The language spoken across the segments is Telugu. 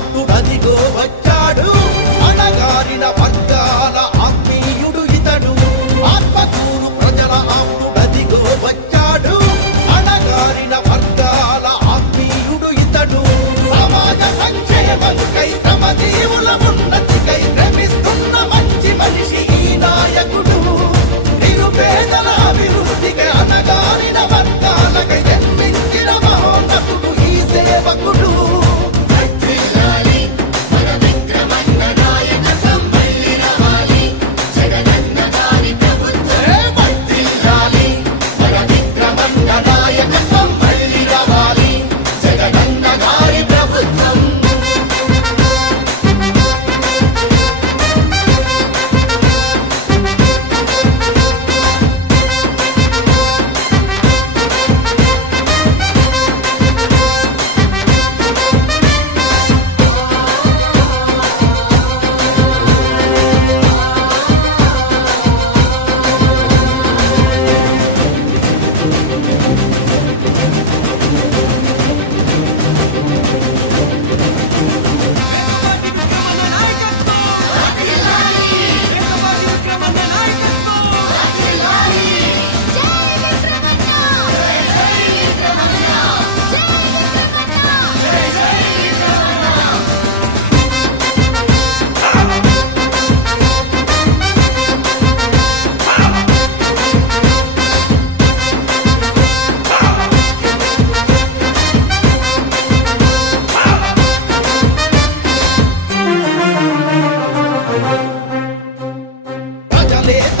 ఆప్తుడదిగో వచ్చాడు అణగారిన వర్గాల ఆత్మీయుడు ఇతడు ఆత్మకూరు ప్రజల ఆప్తుడదిగో వచ్చాడు అణగారిన వర్గాల ఆత్మీయుడు ఇతడు సమాజ సంక్షేమకై శ్రమజీవుల ఉన్నతికై శ్రమిస్తున్న మంచి మనిషి ఈ నాయకుడు నిరుపేదల అభివృద్ధికై అణగారిన వర్గాలకై జన్మించిన మహోన్నతుడు ఈ సేవకుడు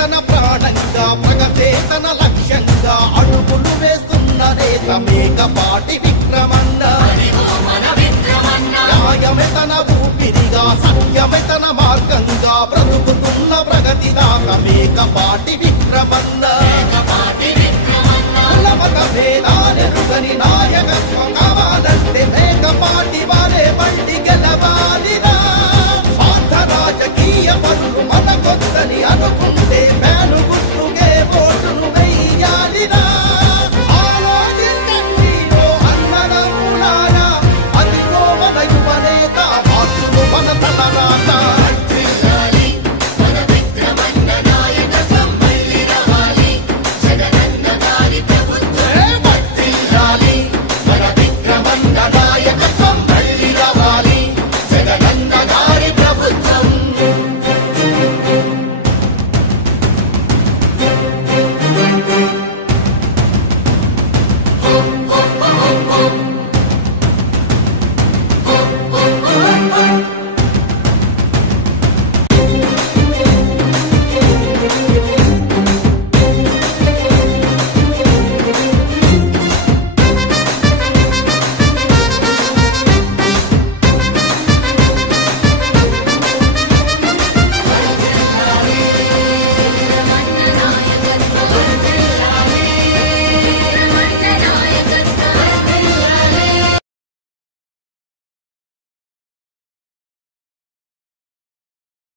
తన ప్రాణంగా ప్రగతే తన లక్ష్యంగా అడుగులు వేస్తున్న నేత మేకపాటి విక్రమన్న న్యాయమే తన ఊపిరిగా సత్యమే తన మార్గంగా బ్రతుకుతున్న ప్రగతి దాకా మేకపాటి విక్రమన్న కులమత భేదాలెరుగని నాయకత్వం కావాలంటే మేకపాటి